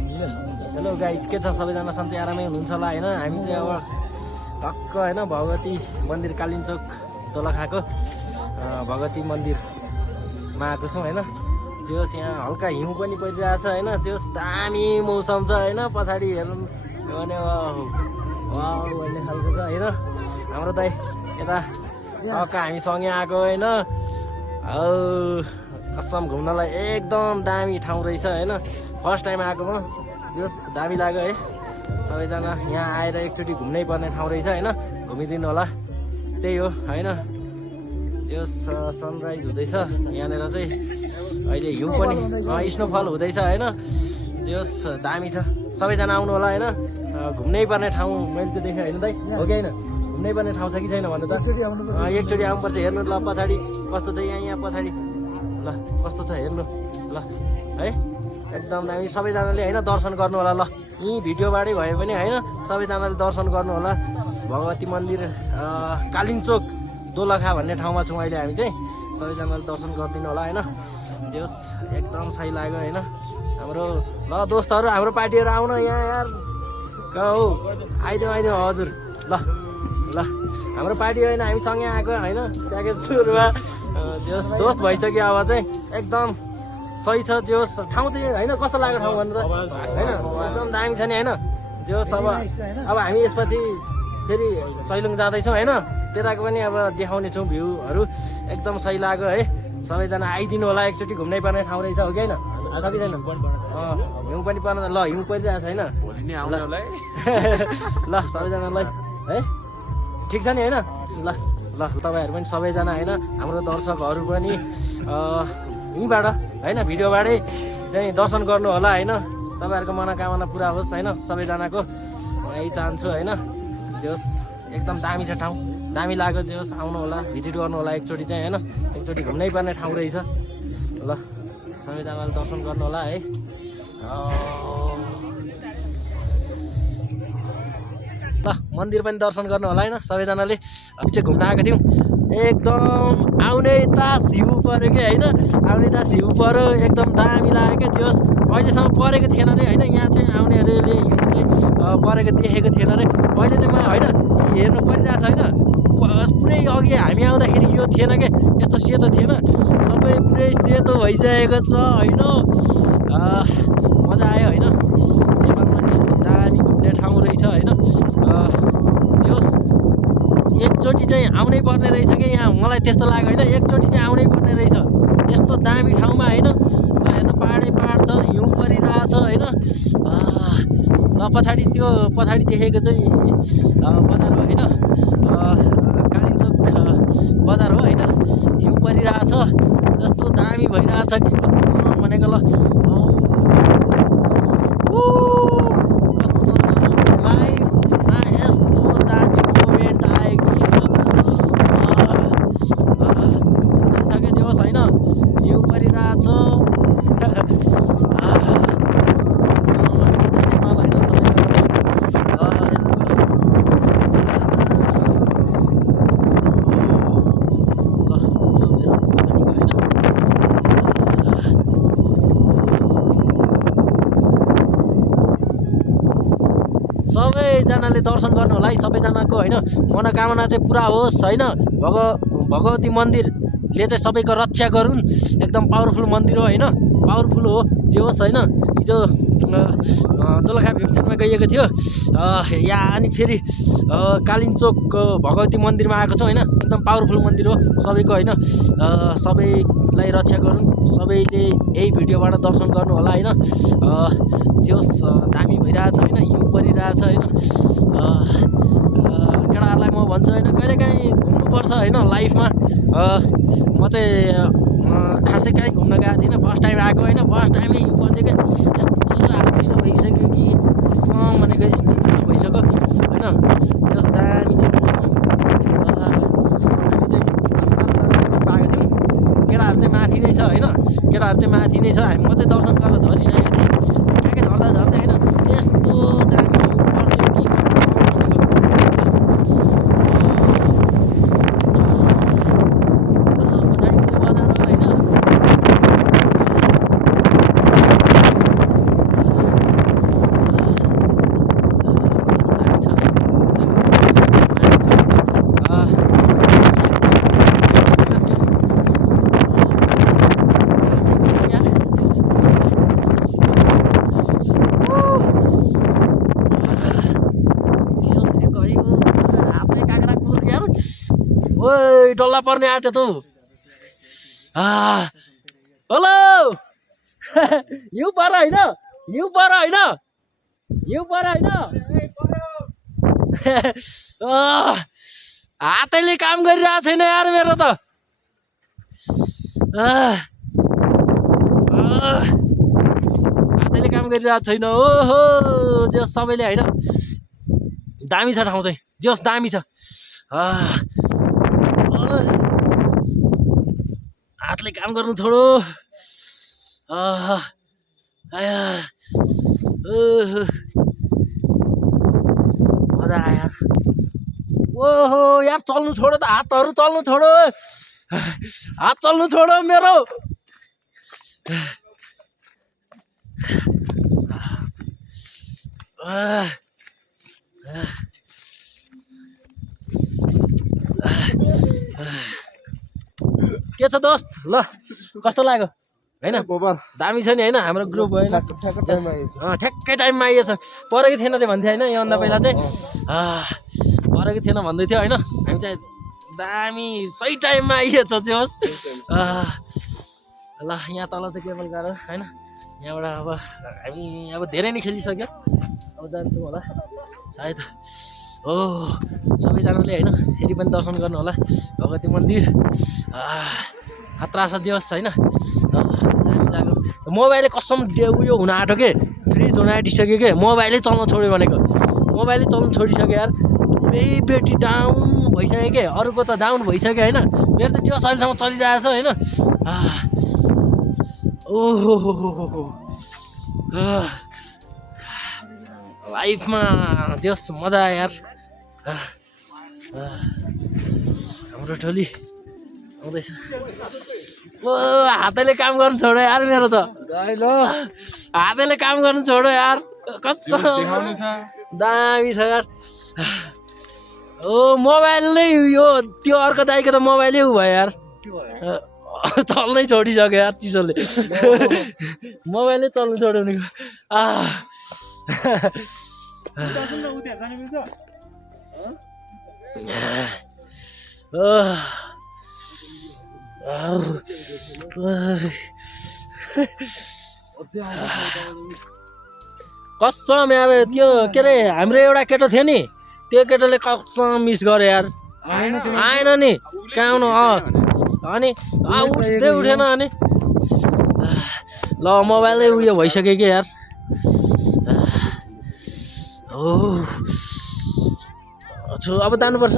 Hello guys, के छ सबैजना? सन्चै आरामै हुनुहुन्छ होला होइन? हामी चाहिँ अब टक्क होइन भगवती मन्दिर कालिन्चोक दोलखाको भगवती मन्दिरमा आएको छौँ होइन। जोस् यहाँ हल्का हिउँ पनि परिरहेछ होइन। जोस् दामी मौसम छ होइन। पछाडि हेर्नु भने भन्ने खालको छ होइन। हाम्रो दाइ यता टक्क हामीसँगै आएको होइन। असम घुम्नलाई एकदम दामी ठाउँ रहेछ होइन। फर्स्ट टाइम आएको म, जोस् दामी लाग्यो है। सबैजना यहाँ आएर एकचोटि घुम्नै पर्ने ठाउँ रहेछ होइन। घुमिदिनु होला, त्यही हो होइन। त्यो सनराइज हुँदैछ यहाँनिर चाहिँ। अहिले हिउँ पनि स्नोफल हुँदैछ होइन। जोस् दामी छ। सबैजना आउनु होला होइन। घुम्नै पर्ने ठाउँ मैले चाहिँ देखेँ होइन दाइ, हो कि होइन? घुम्नै पर्ने ठाउँ छ कि छैन भन्नु त? एकचोटि आउनुपर्छ। हेर्नु ल पछाडि कस्तो छ, यहाँ पछाडि ल कस्तो छ हेर्नु ल है। एकदम दामी। सबैजनाले होइन दर्शन गर्नु होला ल। यहीँ भिडियोबाटै भए पनि होइन सबैजनाले दर्शन गर्नु होला। भगवती मन्दिर कालिन्चोक दोलखा भन्ने ठाउँमा छौँ अहिले हामी चाहिँ। सबैजनाले दर्शन गरिदिनु होला होइन। जोस् एकदम सही लाग्यो होइन। हाम्रो ल दोस्तहरू, हाम्रो पार्टीहरू आउन यहाँ यार। हौ आइदेऊ हजुर ल ल। हाम्रो पार्टी होइन, हामी सँगै आएको होइन। त्यहाँको सुरुमा जोस् दोस्त भइसक्यो अब चाहिँ एकदम सही छ। जोस् ठाउँ चाहिँ होइन कस्तो लाग्यो ठाउँ भन्नु त होइन? एकदम दामी छ नि होइन। जोस् अब हामी यसपछि फेरि सैलुङ जाँदैछौँ होइन। त्यताको पनि अब देखाउने छौँ भ्यूहरू। एकदम सही लाग्यो है। सबैजना आइदिनु होला, एकचोटि घुम्नै पर्ने ठाउँ रहेछ, हो कि होइन? सबैजना हिउँ पनि पर्न ल, हिउँ परिरहेको छैन ल सबैजनालाई है। ठिक छ नि होइन? ल ल तपाईँहरू पनि सबैजना होइन, हाम्रो दर्शकहरू पनि यहीँबाट होइन भिडियोबाटै चाहिँ दर्शन गर्नु होला होइन। तपाईँहरूको मनोकामना पुरा होस् होइन सबैजनाको, यही चाहन्छु होइन। जोस् एकदम दामी छ ठाउँ, दामी लाग्यो। जोस् आउनु होला, भिजिट गर्नु होला एकचोटि चाहिँ होइन। एकचोटि घुम्नै पर्ने ठाउँ रहेछ। ल सबैजनाले दर्शन गर्नु होला है। ल मन्दिर पनि दर्शन गर्नु होला होइन सबैजनाले। हामी चाहिँ घुम्न आएको थियौँ। एकदम आउने तास हिउँ पऱ्यो कि होइन। आउने तास हिउँ पऱ्यो, एकदम दामी लाग्यो क्या। जोस् अहिलेसम्म परेको थिएन अरे होइन। यहाँ चाहिँ आउनेहरूले हिउँ चाहिँ परेको देखेको थिएन अरे। अहिले चाहिँ म होइन हेर्नु परिरहेको छ होइन। पुरै अघि हामी आउँदाखेरि यो थिएन क्या, यस्तो सेतो थिएन। सबै पुरै सेतो भइसकेको छ होइन। मजा आयो होइन। नेपालमा यस्तो दामी घुम्ने ठाउँ रहेछ होइन। जोस् एकचोटि चाहिँ आउनै पर्ने रहेछ कि यहाँ। मलाई त्यस्तो लाग्यो होइन, एकचोटि चाहिँ आउनै पर्ने रहेछ यस्तो दामी ठाउँमा होइन। हेर्नु पाहाडै पाहाड छ, हिउँ परिरहेछ होइन। ल पछाडि त्यो पछाडि देखेको चाहिँ बजार हो होइन। कालिन्चोक बजार हो होइन। हिउँ परिरहेछ, यस्तो दामी भइरहेछ कि कस्तो भनेको ल। लाइफमा यस्तो दामी मोमेन्ट आयो कि छ कि जोस् होइन। हिउँ परिरहेछ सबैजनाले दर्शन गर्नु होला है। सबैजनाको होइन मनोकामना चाहिँ पुरा होस् होइन। भगवती मन्दिरले चाहिँ सबैको रक्षा गरून्। एकदम पावरफुल मन्दिर हो होइन, पावरफुल हो जे होस् होइन। हिजो दोलखा भीमसेनमा गइएको थियो यहाँ, अनि फेरि कालिन्चोक भगवती मन्दिरमा आएको छौँ होइन। एकदम पावरफुल मन्दिर हो सबैको होइन। सबैलाई रक्षा गरून्। सबैले यही भिडियोबाट दर्शन गर्नु होला होइन। जोस् दामी भइरहेछ होइन, हिउँ परिरहेछ होइन। केटाहरूलाई म भन्छु होइन, कहिलेकाहीँ घुम्नुपर्छ होइन लाइफमा। म चाहिँ खासै काहीँ घुम्न गएको थिइनँ, फर्स्ट टाइम आएको होइन। फर्स्ट टाइमै हिउँ पर्थ्यो क्या, यस्तो चिसो भइसक्यो कि कसम भनेको यस्तो चिसो भइसक्यो होइन। त्यो दामी चाहिँ मौसम। हामी चाहिँ 10-12जना पाएको थियौँ। केटाहरू चाहिँ माथि नै छ होइन। केटाहरू चाहिँ माथि नै छ। म चाहिँ दर्शन गरेर झरिसकेको थिएँ। ठ्याक्कै झर्दा होइन यस्तो दामी हिउँ पर्थ्यो कि कसम भनेको। ओइ डल्ला पर्ने आँट्यो त हेलो हिउँ पर होइन हिउँ पर होइन हिउँ पर होइन हातैले काम गरिरहेको छैन यार मेरो त हातैले काम गरिरहेको छैन ओहो जे सबैले होइन दामी छ ठाउँ चाहिँ जे होस् दामी छ हातले काम गर्नु छोडो मजा आयो यार ओहो यार चल्नु छोडो त हातहरू चल्नु छोडो हात चल्नु छोडो मेरो के छ दोस्त ल कस्तो लाग्यो होइन दामी छ नि होइन हाम्रो ग्रुप होइन ठ्याक्कै टाइममा आइएछ परेको थिएन रे भन्थ्यो होइन योभन्दा पहिला चाहिँ परेको थिएन भन्दै थियो होइन हामी चाहिँ दामी सही टाइममा आइएछ चाहिँ होस् ल यहाँ तल चाहिँ केबल कार होइन यहाँबाट अब हामी अब धेरै नै खेलिसक्यो अब जान्छौँ होला सायद हो सबैजनाले होइन फेरि पनि दर्शन गर्नु होला भगवती मन्दिर हात्रा जे होस् होइन दामी लाग्यो मोबाइलले कसम उयो हुन आँट्यो के फ्रिज हुन आँटिसक्यो के मोबाइलै चल्न छोड्यो भनेको मोबाइलै चल्नु छोडिसक्यो यार पुरै ब्याट्री डाउन भइसक्यो के अरूको त डाउन भइसक्यो होइन मेरो त त्यो अहिलेसम्म चलिरहेको छ होइन ओहो लाइफमा जस मजा आयो यार हाम्रो टोली आउँदैछ ओ हातैले काम गर्नु छोडो यार मेरो त हातैले काम गर्नु छोडो यार कस्तो दामी छ यार ओ मोबाइलले यो त्यो अर्को दाइको त मोबाइलै उ भयो यार चल्नै छोडिसक्यो यार चिसोले मोबाइलै चल्नु छोड्यो नि कसम यार त्यो के अरे हाम्रो एउटा केटो थियो नि त्यो केटोले कसम मिस गर्यो यार आएन नि कहाँ आउनु अनि उठ्दै उठेन अनि ल मोबाइलै उयो भइसक्यो कि यार हो अब जानुपर्छ